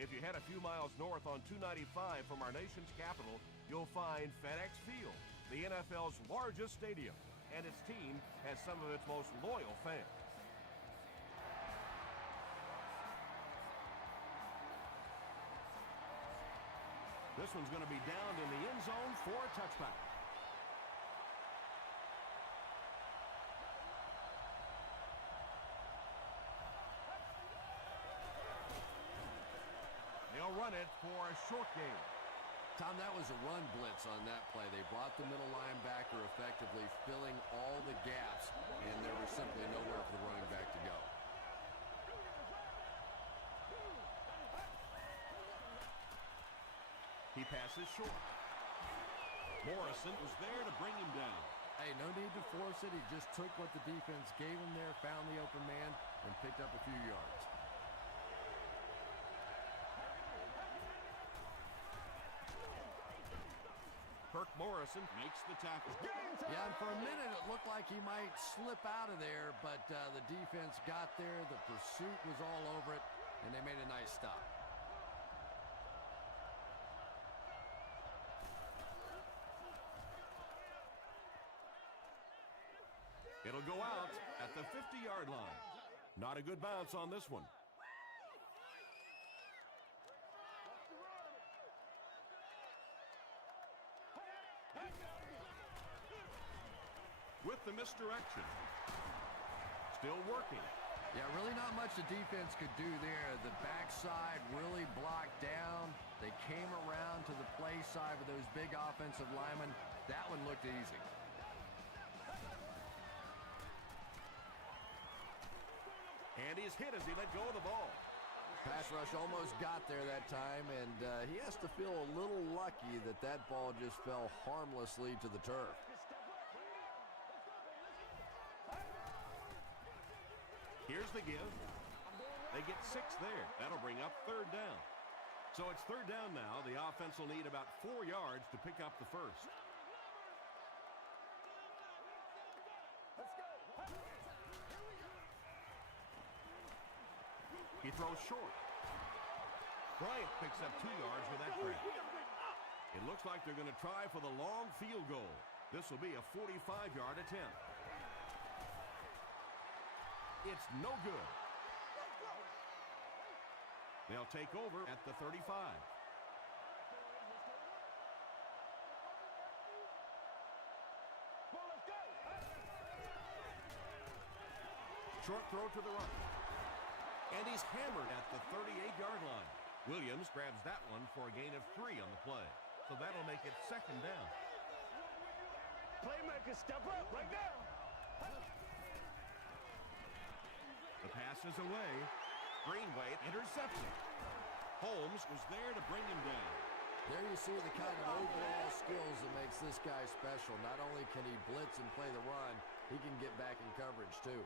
If you head a few miles north on 295 from our nation's capital, you'll find FedEx Field, the NFL's largest stadium, and its team has some of its most loyal fans. This one's going to be downed in the end zone for a touchback. They'll run it for a short gain. Tom, that was a run blitz on that play. They brought the middle linebacker effectively filling all the gaps, and there was simply nowhere for the running back to go. He passes short. Morrison was there to bring him down. Hey, no need to force it. He just took what the defense gave him there, found the open man, and picked up a few yards. Kirk Morrison makes the tackle. Yeah, and for a minute it looked like he might slip out of there, but the defense got there. The pursuit was all over it, and they made a nice stop. It'll go out at the 50-yard line. Not a good bounce on this one. With the misdirection. Still working. Yeah, really not much the defense could do there. The backside really blocked down. They came around to the play side with those big offensive linemen. That one looked easy. And he's hit as he let go of the ball. Pass rush almost got there that time, and he has to feel a little lucky that that ball just fell harmlessly to the turf. Here's the give. They get 6 there. That'll bring up 3rd down. So it's 3rd down now. The offense will need about 4 yards to pick up the first. He throws short. Bryant picks up 2 yards with that grab. It looks like they're going to try for the long field goal. This will be a 45-yard attempt. It's no good. They'll take over at the 35. Short throw to the right. And he's hammered at the 38-yard line. Williams grabs that one for a gain of 3 on the play. So that'll make it 2nd down. Playmaker, step up right now. The pass is away. Greenway intercepted. Holmes was there to bring him down. There you see the kind of overall skills that makes this guy special. Not only can he blitz and play the run, he can get back in coverage too.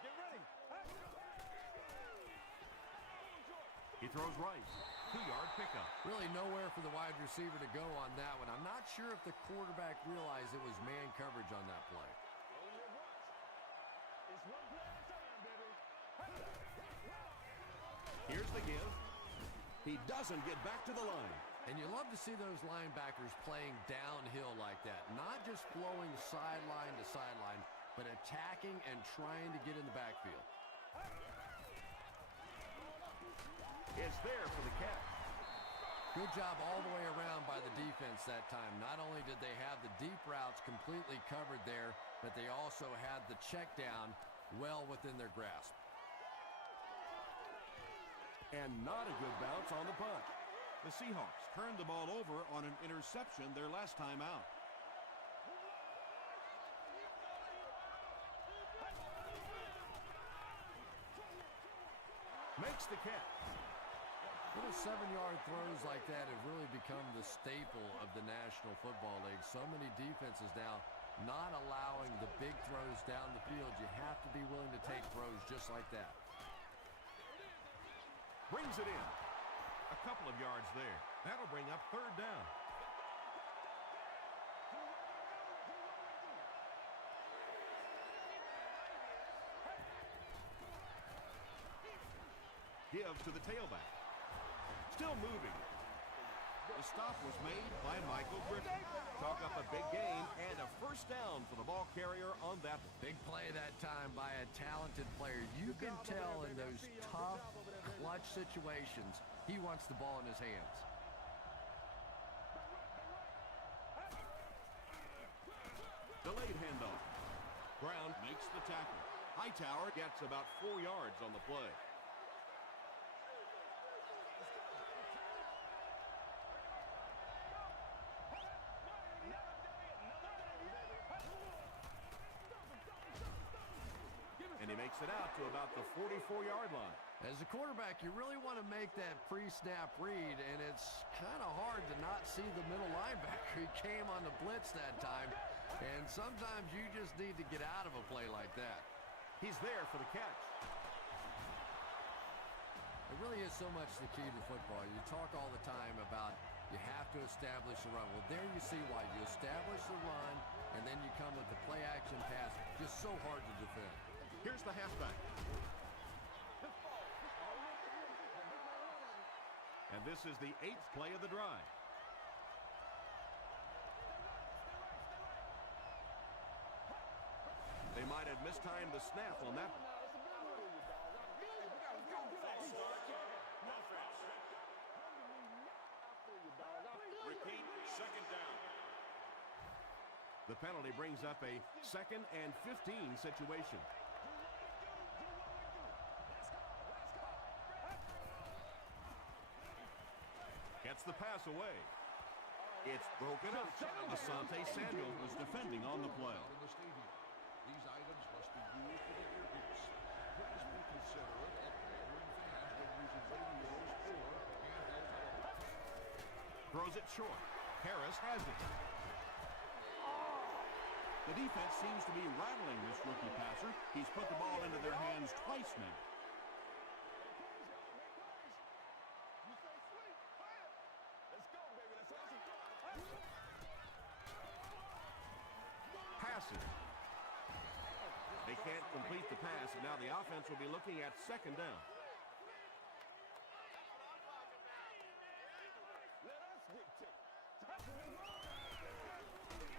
Get ready. He throws right. 2-yard pickup. Really nowhere for the wide receiver to go on that one. I'm not sure if the quarterback realized it was man coverage on that play. Here's the give. He doesn't get back to the line. And you love to see those linebackers playing downhill like that. Not just flowing sideline to sideline, but attacking and trying to get in the backfield. It's there for the catch. Good job all the way around by the defense that time. Not only did they have the deep routes completely covered there, but they also had the check down well within their grasp. And not a good bounce on the punt. The Seahawks turned the ball over on an interception their last time out. Makes the catch. Little 7-yard throws like that have really become the staple of the National Football League. So many defenses now not allowing the big throws down the field. You have to be willing to take throws just like that. Brings it in. A couple of yards there. That'll bring up 3rd down. Give to the tailback. Still moving. The stop was made by Michael Griffin. Chalk up a big gain and a first down for the ball carrier on that one. Big play that time by a talented player. You can tell in those tough, clutch situations, he wants the ball in his hands. Delayed handoff. Brown makes the tackle. Hightower gets about 4 yards on the play. And he makes it out to about the 44-yard line. As a quarterback, you really want to make that pre-snap read, and it's kind of hard to not see the middle linebacker. He came on the blitz that time, and sometimes you just need to get out of a play like that. He's there for the catch. It really is so much the key to football. You talk all the time about you have to establish the run. Well, there you see why. You establish the run, and then you come with the play-action pass. Just so hard to defend. Here's the halfback. And this is the 8th play of the drive. They might have mistimed the snap on that one. Repeat, second down. The penalty brings up a 2nd and 15 situation. Gets the pass away. It's broken up. Asante Samuel was defending on the play. These items must be used for the earpiece. Please be considerate of neighboring fans when using radios or handheld television. Throws it short. Harris has it. The defense seems to be rattling this rookie passer. He's put the ball into their hands twice now. Passes. They can't complete the pass, and now the offense will be looking at 2nd down.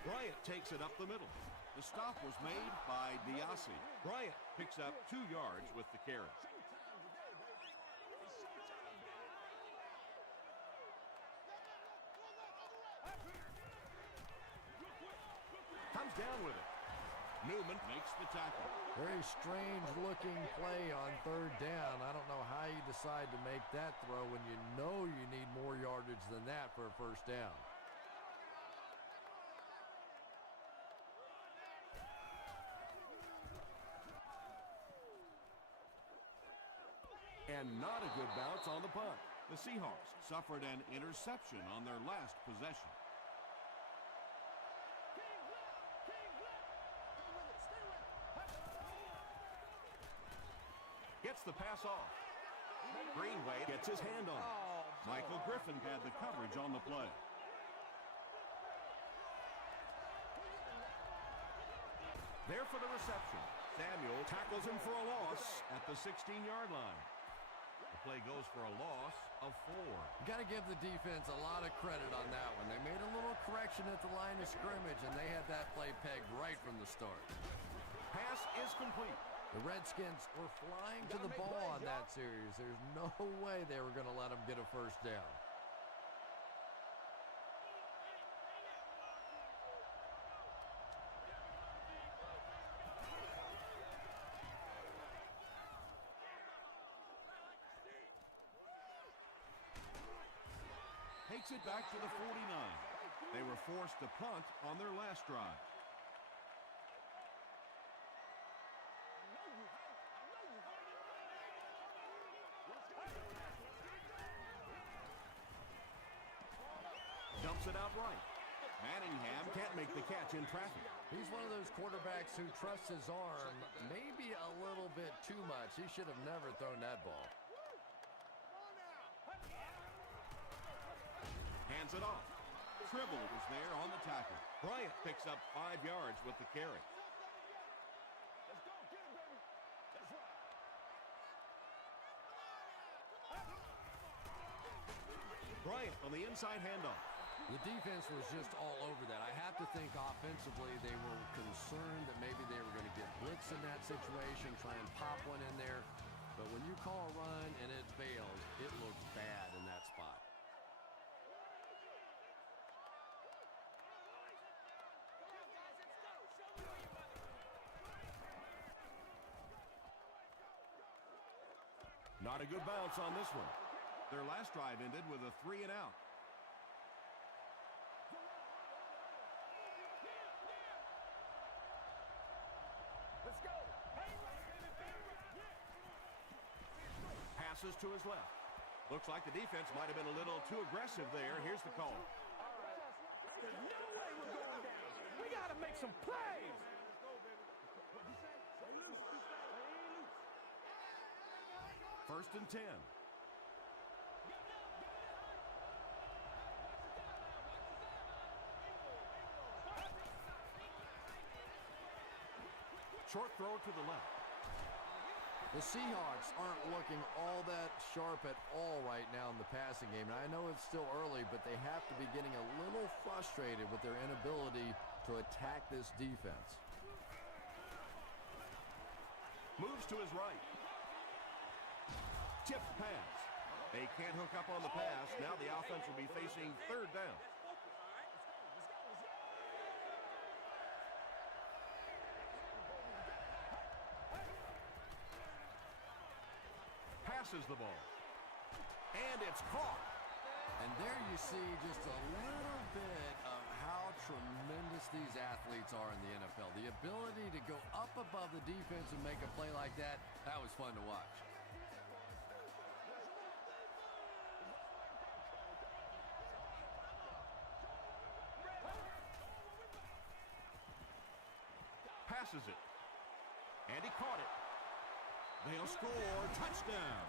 Bryant takes it up the middle. The stop was made by Diassi. Bryant picks up 2 yards with the carry. Comes down with it. Newman makes the tackle. Very strange looking play on 3rd down. I don't know how you decide to make that throw when you know you need more yardage than that for a first down. And not a good bounce on the punt. The Seahawks suffered an interception on their last possession. Gets the pass off. Greenway gets his hand on it. Michael Griffin had the coverage on the play. There for the reception. Samuel tackles him for a loss at the 16-yard line. The play goes for a loss of 4. You got to give the defense a lot of credit on that one. They made a little correction at the line of scrimmage, and they had that play pegged right from the start. Pass is complete. The Redskins were flying to the ball on that series. There's no way they were going to let them get a first down. Takes it back to the 49. They were forced to punt on their last drive. Dumps it out right. Manningham can't make the catch in traffic. He's one of those quarterbacks who trusts his arm maybe a little bit too much. He should have never thrown that ball. Hands it off. Tribble was there on the tackle. Bryant picks up 5 yards with the carry. Bryant on the inside handoff. The defense was just all over that. I have to think offensively they were concerned that maybe they were going to get blitz in that situation, try and pop one in there. But when you call a run and it fails, it looks bad in that spot. Not a good bounce on this one. Their last drive ended with a 3-and-out. Let's go. Passes to his left. Looks like the defense might have been a little too aggressive there. Here's the call. There's no way we're going down. We got to make some plays. First and 10. Short throw to the left. The Seahawks aren't looking all that sharp at all right now in the passing game. And I know it's still early, but they have to be getting a little frustrated with their inability to attack this defense. Moves to his right. Tipped pass. They can't hook up on the pass. Now the offense will be facing third down. Passes the ball. And it's caught. And there you see just a little bit of how tremendous these athletes are in the NFL. The ability to go up above the defense and make a play like that, that was fun to watch. Passes it. And he caught it. They'll score. Touchdown.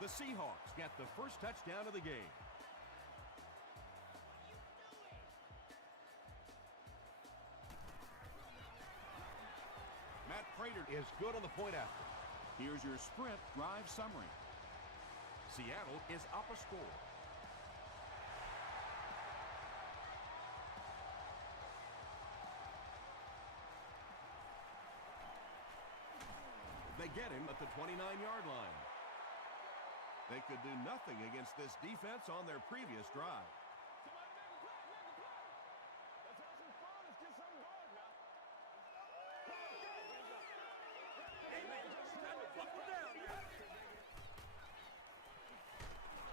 The Seahawks get the first touchdown of the game. Matt Prater is good on the point after. Here's your sprint drive summary. Seattle is up a score. They get him at the 29-yard line. They could do nothing against this defense on their previous drive.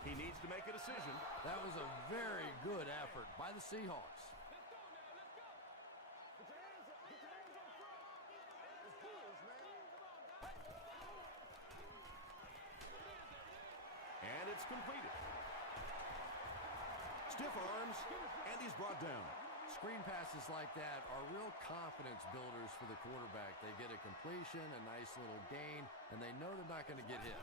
He needs to make a decision. That was a very good effort by the Seahawks. And it's completed. Stiff arms, and he's brought down. Screen passes like that are real confidence builders for the quarterback. They get a completion, a nice little gain, and they know they're not going to get hit.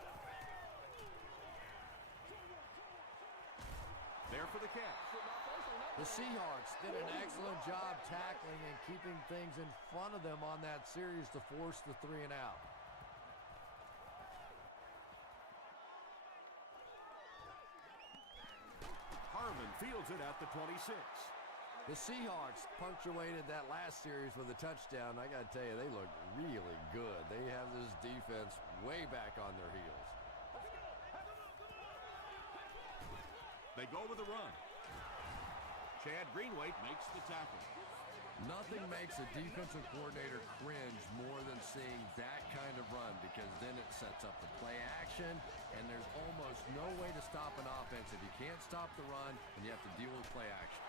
There for the catch. The Seahawks did an excellent job tackling and keeping things in front of them on that series to force the 3-and-out. Harvin fields it at the 26. The Seahawks punctuated that last series with a touchdown. I got to tell you, they look really good. They have this defense way back on their heels. They go with a run. Chad Greenway makes the tackle. Nothing makes a defensive coordinator cringe more than seeing that kind of run, because then it sets up the play action, and there's almost no way to stop an offense if you can't stop the run and you have to deal with play action.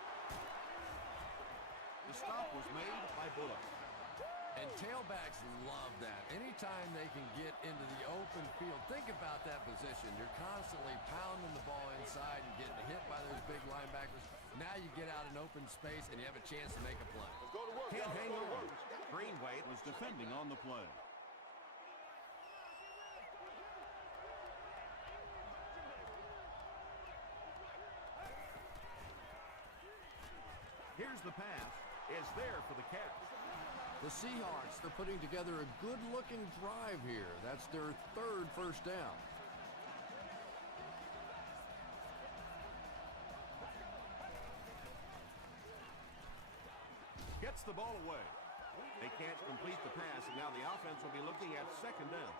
The stop was made by Bullock. And tailbacks love that. Anytime they can get into the open field, think about that position. You're constantly pounding the ball inside and getting hit by those big linebackers. Now you get out in open space and you have a chance to make a play. Go to work. Can't hang on. Greenway was defending on the play. Here's the pass. Is there for the catch. The Seahawks are putting together a good-looking drive here. That's their third first down. Gets the ball away. They can't complete the pass, and now the offense will be looking at second down.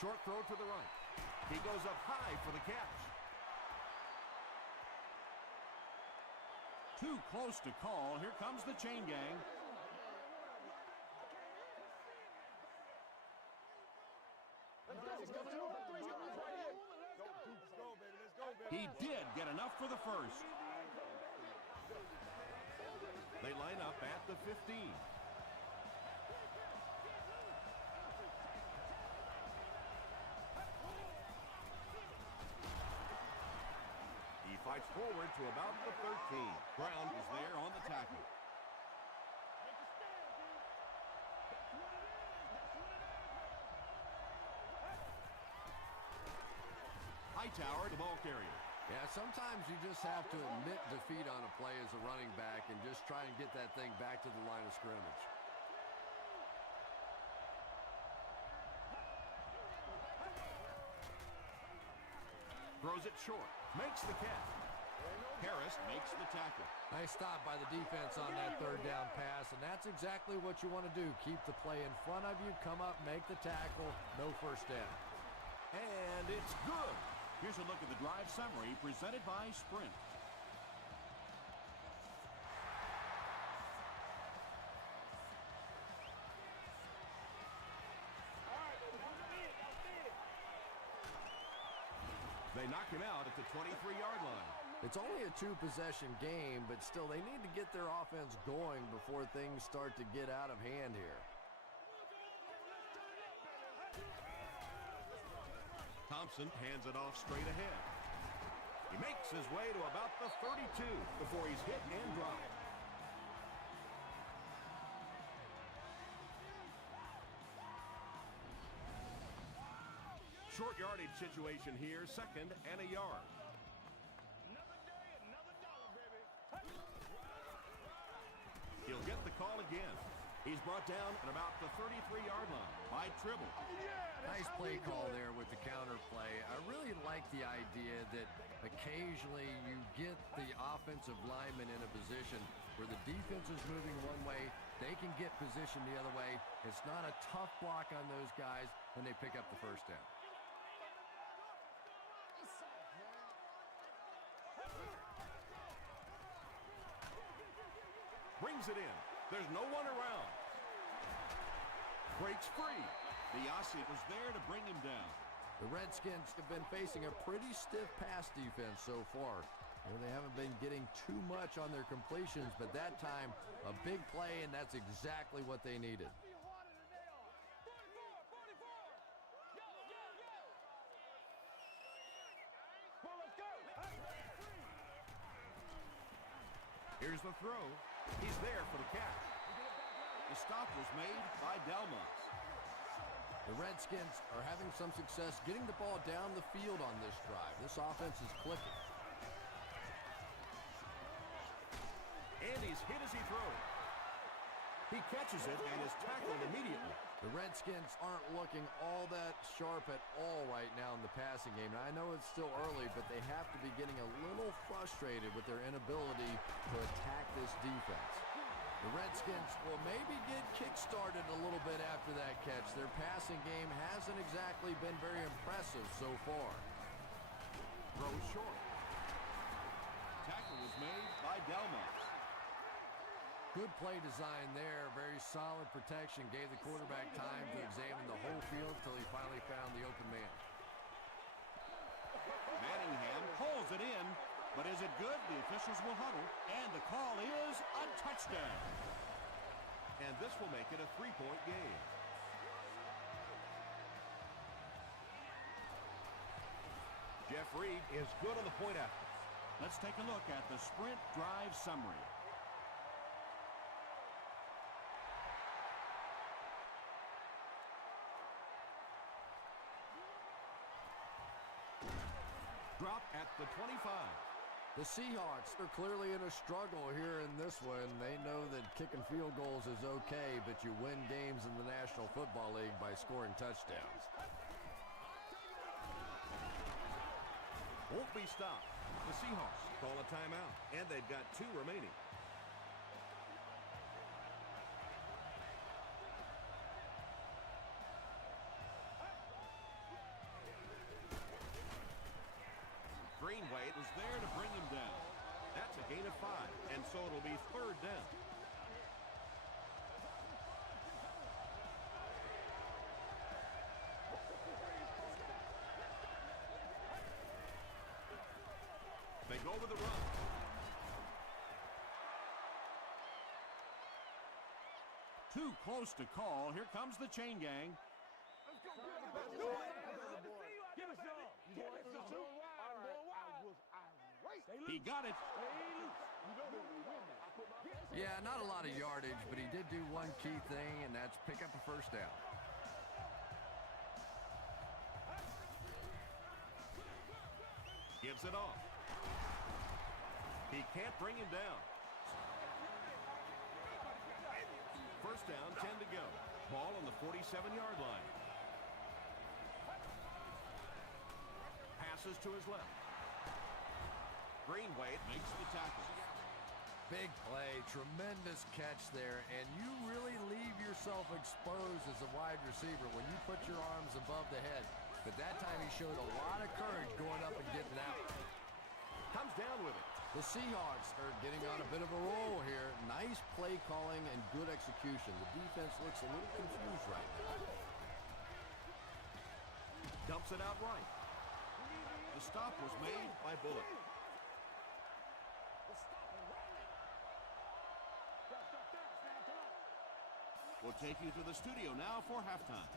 Short throw to the right. He goes up high for the catch. Too close to call. Here comes the chain gang. He did get enough for the first. They line up at the 15. He fights forward to about the 13. Brown is there on the tackle. Hightower, the ball carrier. Yeah, sometimes you just have to admit defeat on a play as a running back and just try and get that thing back to the line of scrimmage. Throws it short. Makes the catch. Harris makes the tackle. Nice stop by the defense on that third down pass, and that's exactly what you want to do. Keep the play in front of you, come up, make the tackle, no first down. And it's good. Here's a look at the drive summary presented by Sprint. They knock him out at the 23-yard line. It's only a two-possession game, but still they need to get their offense going before things start to get out of hand here. Thompson hands it off straight ahead. He makes his way to about the 32 before he's hit and dropped. Short yardage situation here, second and a yard. He'll get the call again. He's brought down at about the 33-yard line by Tribble. Nice play call there with the counter play. I really like the idea that occasionally you get the offensive lineman in a position where the defense is moving one way, they can get positioned the other way. It's not a tough block on those guys, and they pick up the first down. Brings it in. There's no one around. Breaks free. Biasi was there to bring him down. The Redskins have been facing a pretty stiff pass defense so far. They haven't been getting too much on their completions, but that time, a big play, and that's exactly what they needed. Here's the throw. He's there for the catch. The stop was made by Delmas. The Redskins are having some success getting the ball down the field on this drive. This offense is clicking. And he's hit as he throws. He catches it and is tackled immediately. The Redskins aren't looking all that sharp at all right now in the passing game. Now, I know it's still early, but they have to be getting a little frustrated with their inability to attack this defense. The Redskins will maybe get kick-started a little bit after that catch. Their passing game hasn't exactly been very impressive so far. Throws short. Tackle was made by Delmas. Good play design there. Very solid protection. Gave the quarterback time to examine the whole field until he finally found the open man. Manningham pulls it in, but is it good? The officials will huddle, and the call is a touchdown. And this will make it a three-point game. Jeff Reed is good on the point after. Let's take a look at the Sprint drive summary. Drop at the 25. The Seahawks are clearly in a struggle here in this one. They know that kicking field goals is okay, but you win games in the National Football League by scoring touchdowns. Won't be stopped. The Seahawks call a timeout, and they've got 2 remaining. Greenway was there to bring him down. That's a gain of 5, and so it'll be 3rd down. They go with the run. Too close to call. Here comes the chain gang. He got it. Yeah, not a lot of yardage, but he did do one key thing, and that's pick up a 1st down. Gives it off. He can't bring him down. 1st down, 10 to go. Ball on the 47-yard line. Passes to his left. Greenway makes the tackle. Big play, tremendous catch there, and you really leave yourself exposed as a wide receiver when you put your arms above the head. But that time he showed a lot of courage going up and getting out. Comes down with it. The Seahawks are getting on a bit of a roll here. Nice play calling and good execution. The defense looks a little confused right now. Dumps it out right. The stop was made by Bullock. We'll take you to the studio now for halftime.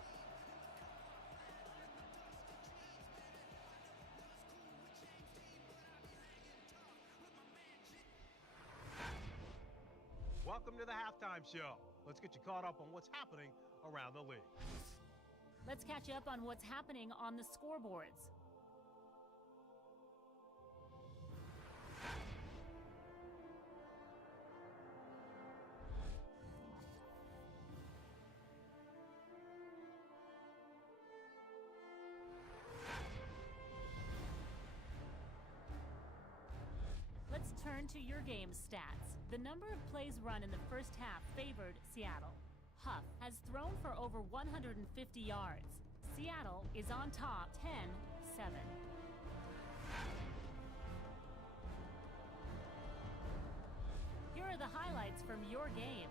Welcome to the halftime show. Let's get you caught up on what's happening around the league. Let's catch up on what's happening on the scoreboards. Let's turn to your game stats. The number of plays run in the first half favored Seattle. Huff has thrown for over 150 yards. Seattle is on top 10-7. Here are the highlights from your game.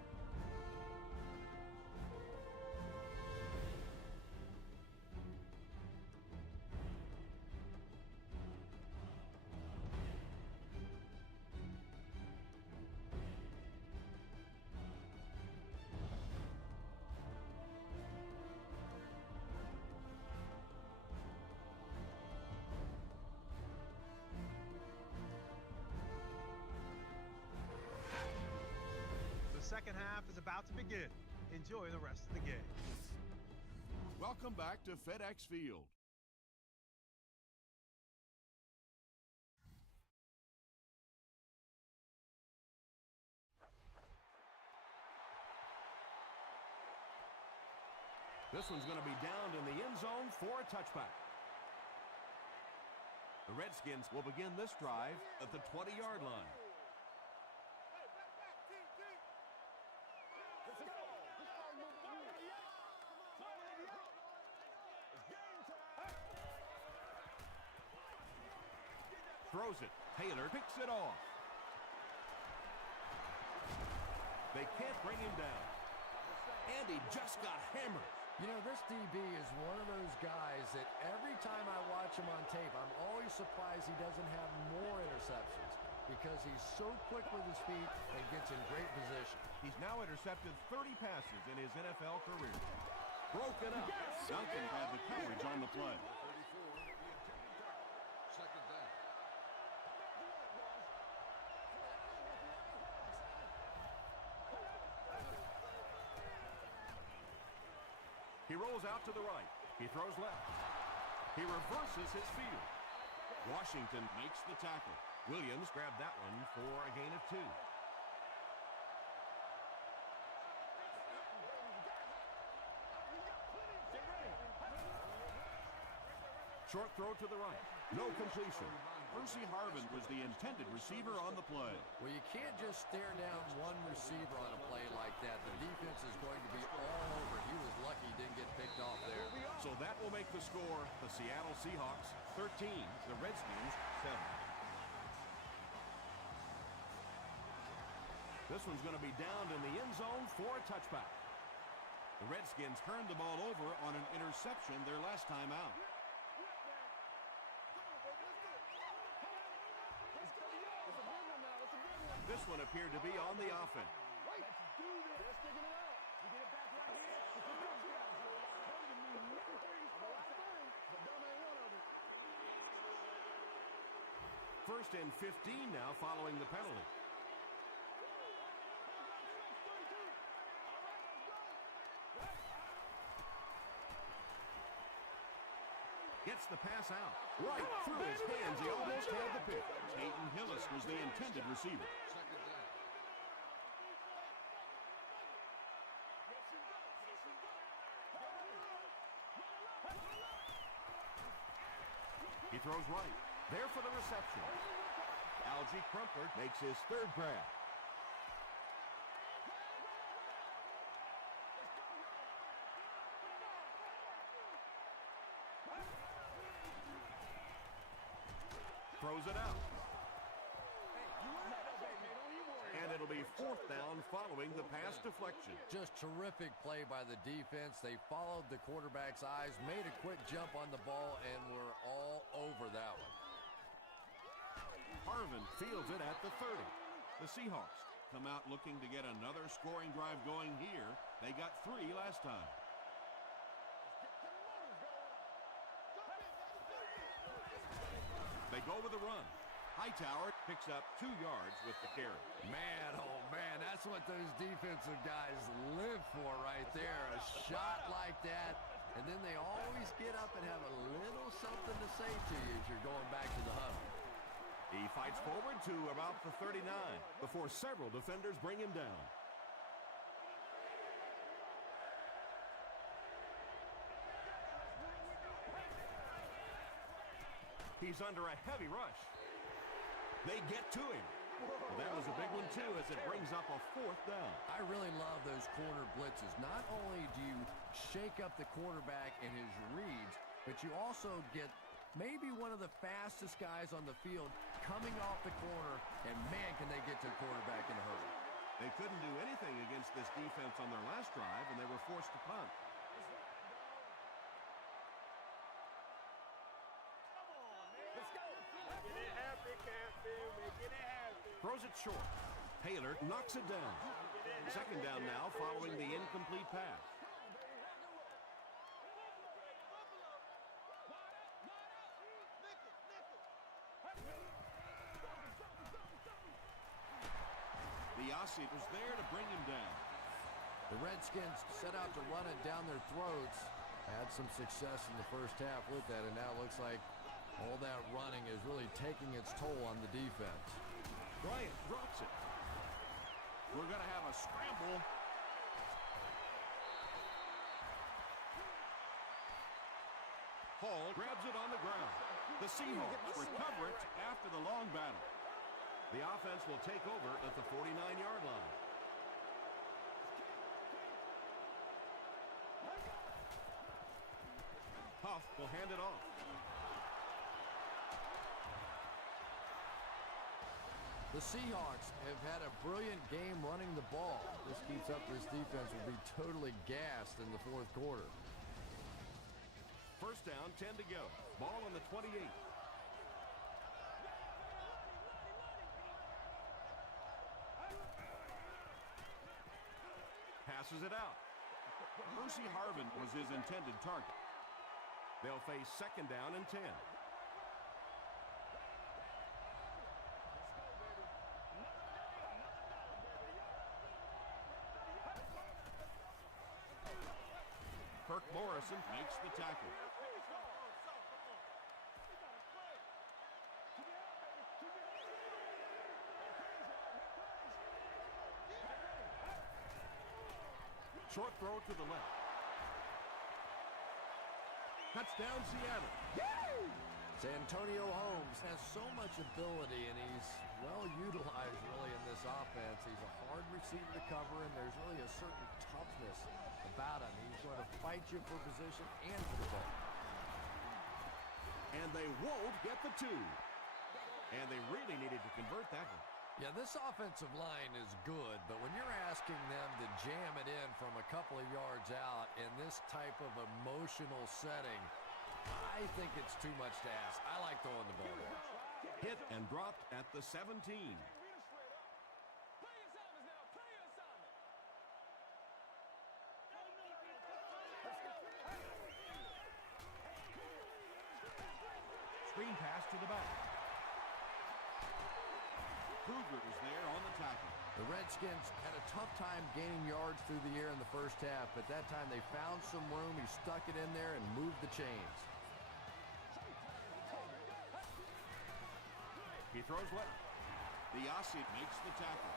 The second half is about to begin. Enjoy the rest of the game. Welcome back to FedEx Field. This one's going to be down in the end zone for a touchback. The Redskins will begin this drive at the 20-yard line. Throws it. Taylor picks it off. They can't bring him down. And he just got hammered. You know, this DB is one of those guys that every time I watch him on tape, I'm always surprised he doesn't have more interceptions because he's so quick with his feet and gets in great position. He's now intercepted 30 passes in his NFL career. Broken up. Duncan had the coverage on the play. 2nd down. He rolls out to the right. He throws left. He reverses his field. Washington makes the tackle. Williams grabbed that one for a gain of 2. Short throw to the right. No completion. Percy Harvin was the intended receiver on the play. Well, you can't just stare down one receiver on a play like that. The defense is going to be all over. He was lucky he didn't get picked off there. So that will make the score the Seattle Seahawks 13, the Redskins 7. This one's going to be down in the end zone for a touchback. The Redskins turned the ball over on an interception their last time out. This one appeared to be on the offense. First and 15 now following the penalty. Gets the pass out. Right through his hands. He almost had the pick. Peyton Hillis was the intended receiver. Second down. He throws right. There for the reception. Algie Crumpler makes his third grab. Throws it out. And it'll be fourth down following the pass deflection. Just terrific play by the defense. They followed the quarterback's eyes, made a quick jump on the ball, and were all over that one. Harvin fields it at the 30. The Seahawks come out looking to get another scoring drive going here. They got 3 last time. They go with a run. Hightower picks up 2 yards with the carry. Man, oh man, that's what those defensive guys live for right there. A shot like that, and then they always get up and have a little something to say to you as you're going back to the huddle. He fights forward to about the 39 before several defenders bring him down. He's under a heavy rush. They get to him. Well, that was a big one, too, as it brings up a 4th down. I really love those corner blitzes. Not only do you shake up the quarterback and his reads, but you also get maybe one of the fastest guys on the field coming off the corner, and man, can they get to the quarterback in a hurry. They couldn't do anything against this defense on their last drive, and they were forced to punt. Throws it short. Taylor knocks it down. Second down now following the incomplete pass. The Aussie was there to bring him down. The Redskins set out to run it down their throats. Had some success in the first half with that, and now it looks like all that running is really taking its toll on the defense. Bryant drops it. We're going to have a scramble. Hall grabs it on the ground. The Seahawks recover it after the long battle. The offense will take over at the 49-yard line. Huff will hand it off. The Seahawks have had a brilliant game running the ball. This keeps up, this defense will be totally gassed in the 4th quarter. First down, 10 to go. Ball on the 28. Passes it out. Percy Harvin was his intended target. They'll face second down and 10. Kirk Morrison Makes the tackle. Short throw to the left. Touchdown, Seattle. Santonio Holmes has so much ability, and he's well utilized really in this offense. He's a hard receiver to cover, and there's really a certain toughness about him. He's going to fight you for position and for the ball. And they won't get the 2. And they really needed to convert that one. Yeah, this offensive line is good, but when you're asking them to jam it in from a couple of yards out in this type of emotional setting, I think it's too much to ask. I like throwing the ball there. Hit and dropped at the 17. Screen pass to the back. Kruger is there on the tackle. The Redskins had a tough time gaining yards through the air in the first half, but that time they found some room. He stuck it in there and moved the chains. He throws left. Biasi makes the tackle.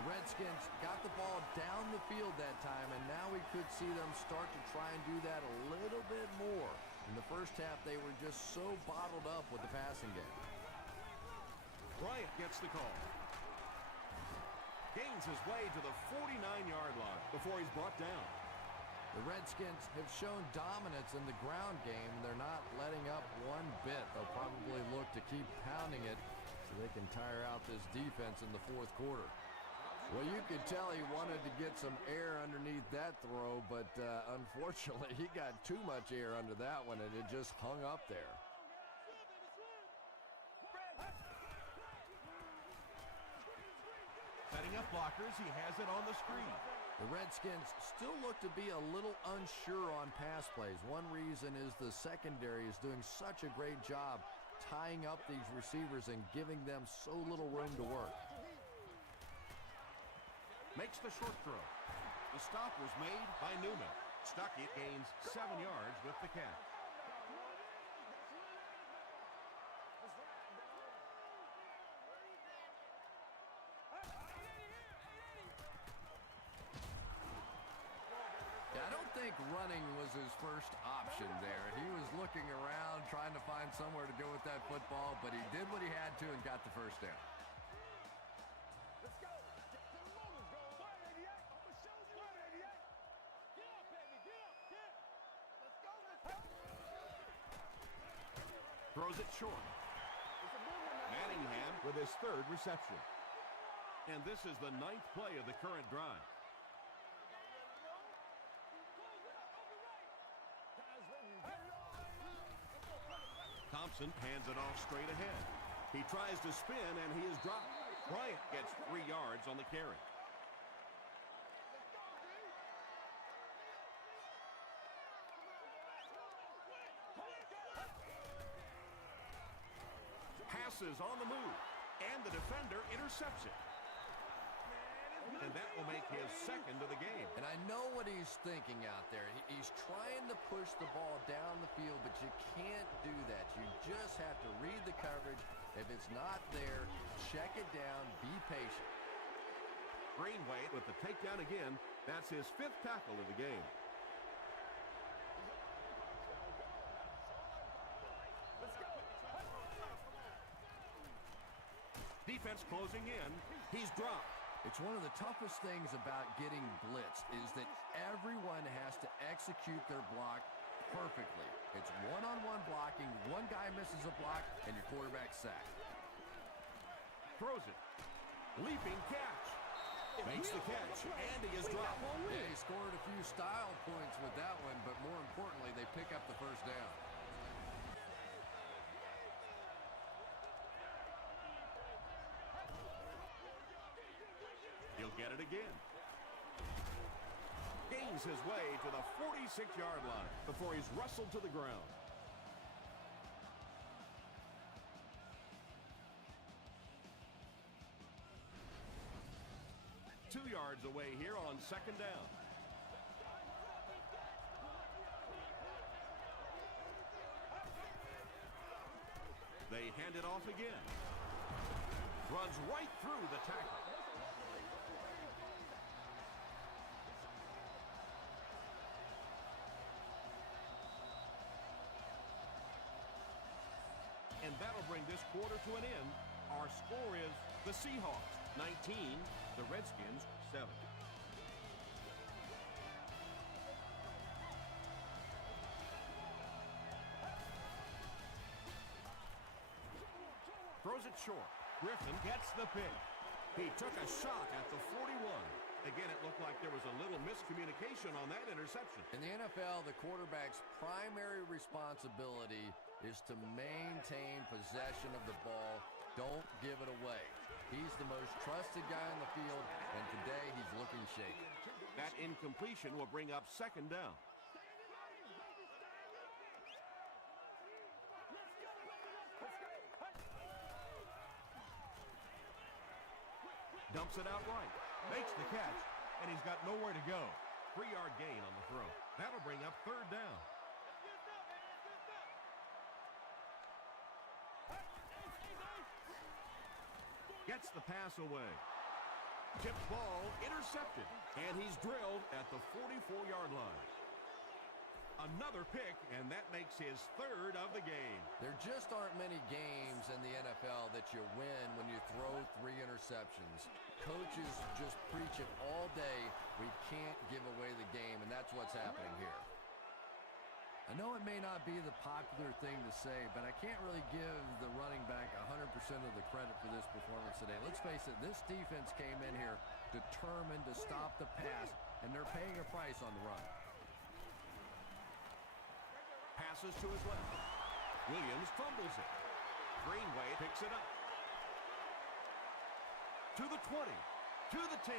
The Redskins got the ball down the field that time, and now we could see them start to try and do that a little bit more. In the first half, they were just so bottled up with the passing game. Bryant gets the call. Gains his way to the 49-yard line before he's brought down. The Redskins have shown dominance in the ground game, and they're not letting up one bit. They'll probably look to keep pounding it so they can tire out this defense in the fourth quarter. Well, you could tell he wanted to get some air underneath that throw, but unfortunately, he got too much air under that one, and it just hung up there. Setting up blockers, he has it on the screen. The Redskins still look to be a little unsure on pass plays. One reason is the secondary is doing such a great job tying up these receivers and giving them so little room to work. Makes the short throw. The stop was made By Newman. Stuckey gains 7 yards with the catch. Yeah, I don't think running was his first option there. He was looking around, trying to find somewhere to go with that football, but he did what he had to and got the first down. Throws it short. Manningham with his 3rd reception. And this is the 9th play of the current drive. Thompson hands it off straight ahead. He tries to spin, and he is dropped. Bryant gets 3 yards on the carry. Passes on the move, and the defender intercepts it. And that will make his 2nd of the game. And I know what he's thinking out there. He's trying to push the ball down the field, but you can't do that. You just have to read the coverage. If it's not there, check it down, be patient. Greenway with the takedown again. That's his 5th tackle of the game. Defense closing in. He's dropped. It's one of the toughest things about getting blitzed is that everyone has to execute their block perfectly. It's one-on-one blocking. One guy misses a block, and your quarterback's sacked. Throws it. Leaping catch. Makes the catch, and he is dropped. Yeah, he scored a few style points with that one, but more importantly, they pick up the first down. He'll get it again. Gains his way to the 46-yard line before he's wrestled to the ground. Two yards away here on 2nd down. They hand it off again. Runs right through the tackle. quarter to an end. Our score is the Seahawks 19, the Redskins 7. Throws it short. Griffin gets the pick. He took a shot at the 41. Again, it looked like there was a little miscommunication on that interception. In the NFL, the quarterback's primary responsibility is to maintain possession of the ball. Don't give it away. He's the most trusted guy on the field, and today he's looking shaky. That incompletion will bring up second down. Dumps it out right. Makes the catch, and he's got nowhere to go. 3-yard gain on the throw. That'll bring up third down. Gets the pass away. Tipped ball, intercepted. And he's drilled at the 44-yard line. Another pick, and that makes his third of the game. There just aren't many games in the NFL that you win when you throw 3 interceptions. Coaches just preach it all day. We can't give away the game, and that's what's happening here. I know it may not be the popular thing to say, but I can't really give the running back 100% of the credit for this performance today. Let's face it, this defense came in here determined to stop the pass, and they're paying a price on the run. Passes to his left. Williams fumbles it. Greenway picks it up. To the 20. To the 10.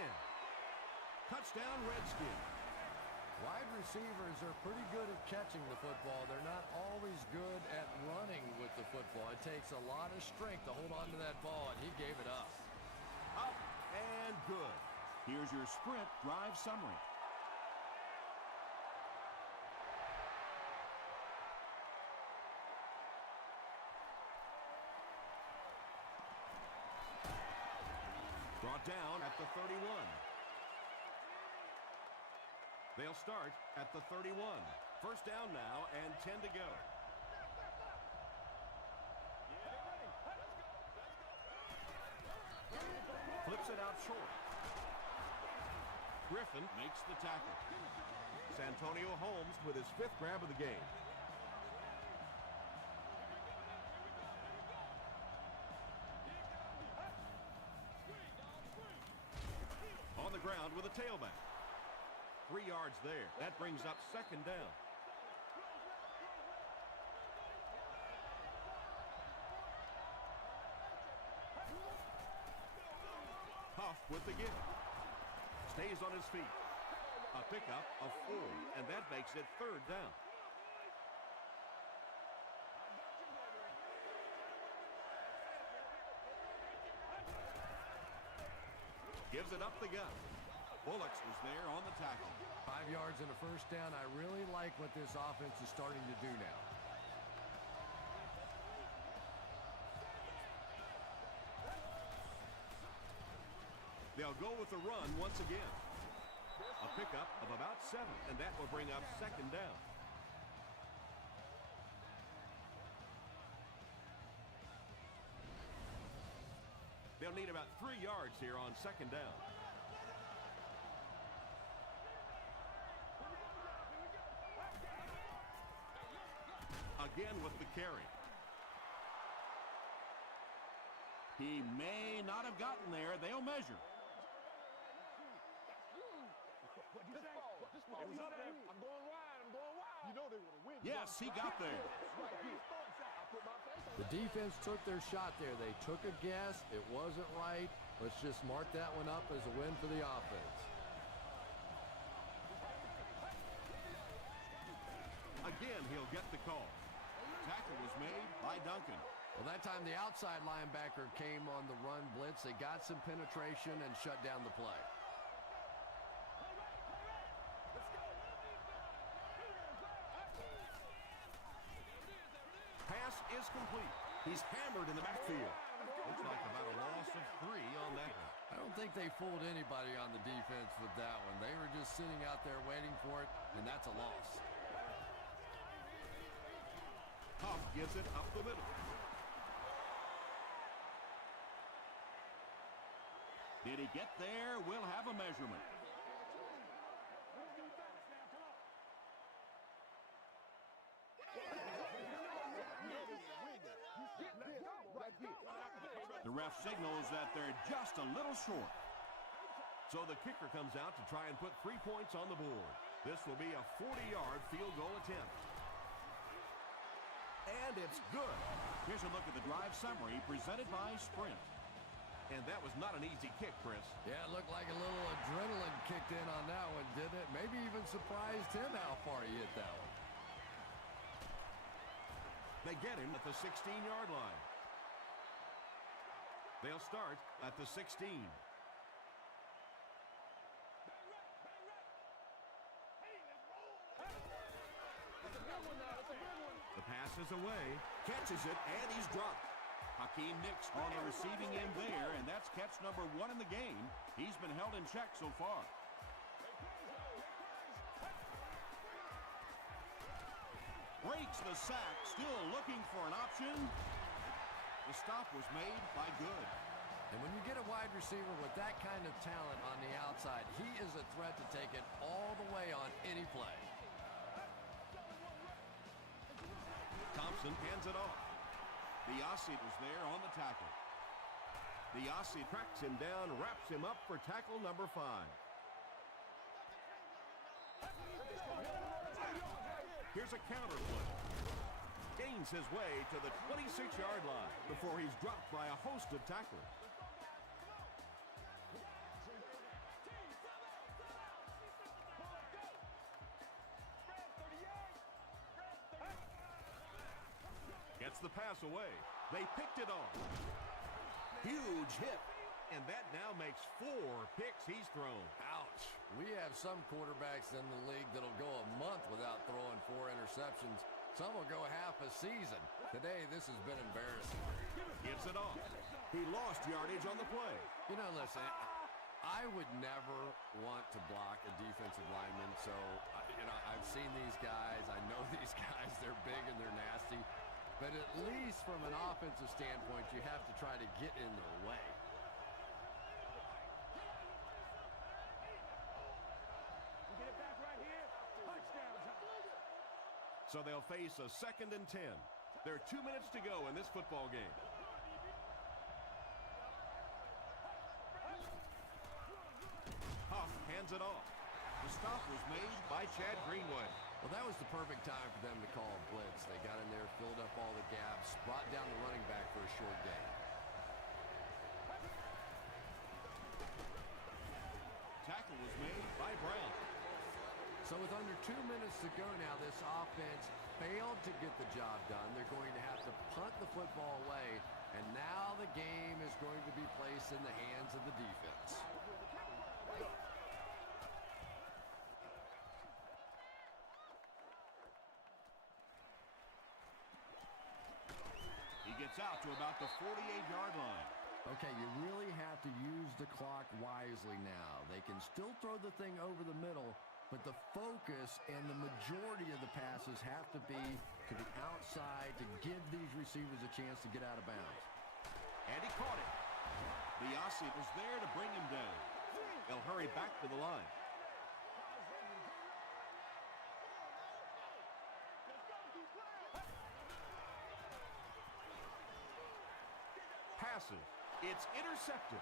Touchdown, Redskins. Wide receivers are pretty good at catching the football. They're not always good at running with the football. It takes a lot of strength to hold on to that ball, and he gave it up. Up and good. Here's your sprint drive summary. Brought down at the 31. They'll start at the 31. First down now and 10 to go. Flips it out short. Griffin makes the tackle. Santonio Holmes with his 5th grab of the game. On the ground with a tailback. 3 yards there. That brings up second down. Huff with the give. Stays on his feet. A pickup of 4, and that makes it third down. Gives it up the gut. Bullocks was there on the tackle. 5 yards and a first down. I really like what this offense is starting to do now. They'll go with the run once again. A pickup of about 7, and that will bring up second down. They'll need about 3 yards here on second down. Again with the carry. He may not have gotten there. They'll measure. I'm going wide. I'm going wide. You know they want to win. Yes, he got there. The defense took their shot there. They took a guess. It wasn't right. Let's just mark that one up as a win for the offense. Again, he'll get the call. Tackle was made by Duncan. Well, that time the outside linebacker came on the run blitz. They got some penetration and shut down the play. Pass is complete. He's hammered in the backfield. Looks like about a loss of 3 on that one. I don't think they fooled anybody on the defense with that one. They were just sitting out there waiting for it, and that's a loss. Huff gives it up the middle. Did he get there? We'll have a measurement. The ref signals that they're just a little short. So the kicker comes out to try and put 3 points on the board. This will be a 40-yard field goal attempt. And it's good. Here's a look at the drive summary presented by Sprint. And that was not an easy kick, Chris. Yeah, it looked like a little adrenaline kicked in on that one, didn't it? Maybe even surprised him how far he hit that one. They get him at the 16-yard line. They'll start at the 16. The pass is away, catches it, and he's dropped. Hakeem Nicks on the receiving end there, and that's catch number 1 in the game. He's been held in check so far. Breaks the sack, still looking for an option. The stop was made by Good. And when you get a wide receiver with that kind of talent on the outside, he is a threat to take it all the way on any play. Thompson hands it off. Biasi was there on the tackle. Biasi tracks him down, wraps him up for tackle number 5. Here's a counter play. Gains his way to the 26-yard line before he's dropped by a host of tacklers. Gets the pass away. They picked it off. Huge hit. And that now makes 4 picks he's thrown. Ouch. We have some quarterbacks in the league that'll go a month without throwing 4 interceptions. Some will go half a season. Today, this has been embarrassing. Gets it off. He lost yardage on the play. You know, listen, I would never want to block a defensive lineman. So, I've seen these guys. I know these guys. They're big and they're nasty. But at least from an offensive standpoint, you have to try to get in their way. So they'll face a 2nd and 10. There are 2 minutes to go in this football game. Huff hands it off. The stop was made By Chad Greenway. Well, that was the perfect time for them to call a blitz. They got in there, filled up all the gaps, brought down the running back for a short gain. tackle was made by Brown. So with under 2 minutes to go now, this offense failed to get the job done. They're going to have to punt the football away, and now the game is going to be placed in the hands of the defense. He gets out to about the 48-yard line. Okay, you really have to use the clock wisely now. They can still throw the thing over the middle, but the focus and the majority of the passes have to be to the outside to give these receivers a chance to get out of bounds. And he caught it. Biasi was there to bring him down. They'll hurry back to the line. Passes. It's intercepted.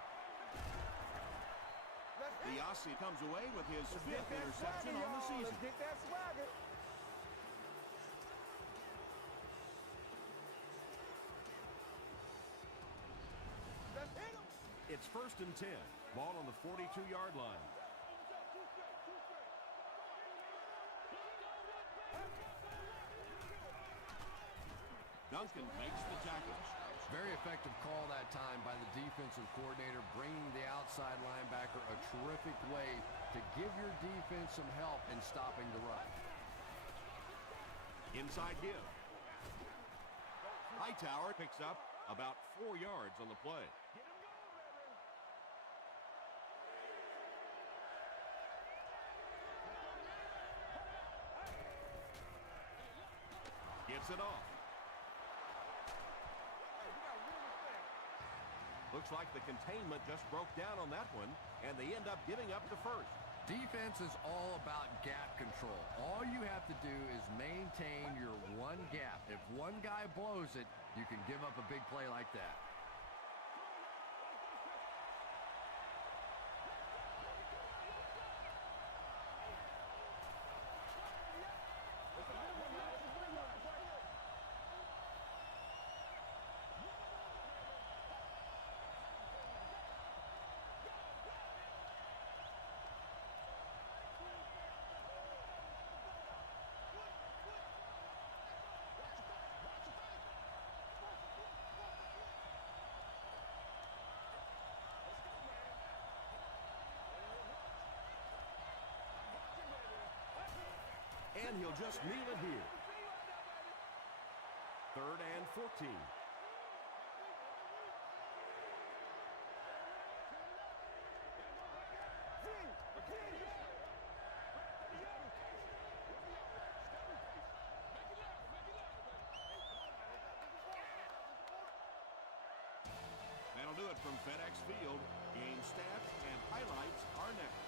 Biasi comes away with his 5th interception on the season. Let's get that swagger. Let's hit him. It's 1st and 10. Ball on the 42-yard line. Duncan makes the tackle. Very effective call that time by the defensive coordinator, bringing the outside linebacker a terrific way to give your defense some help in stopping the run. Inside give. Hightower Picks up about 4 yards on the play. Gets it off. Looks like the containment just broke down on that one, and they end up giving up the first. Defense is all about gap control. All you have to do is maintain your one gap. If one guy blows it, you can give up a big play like that. And he'll just kneel it here. 3rd and 14. That'll do it from FedEx Field. Game stats and highlights are next.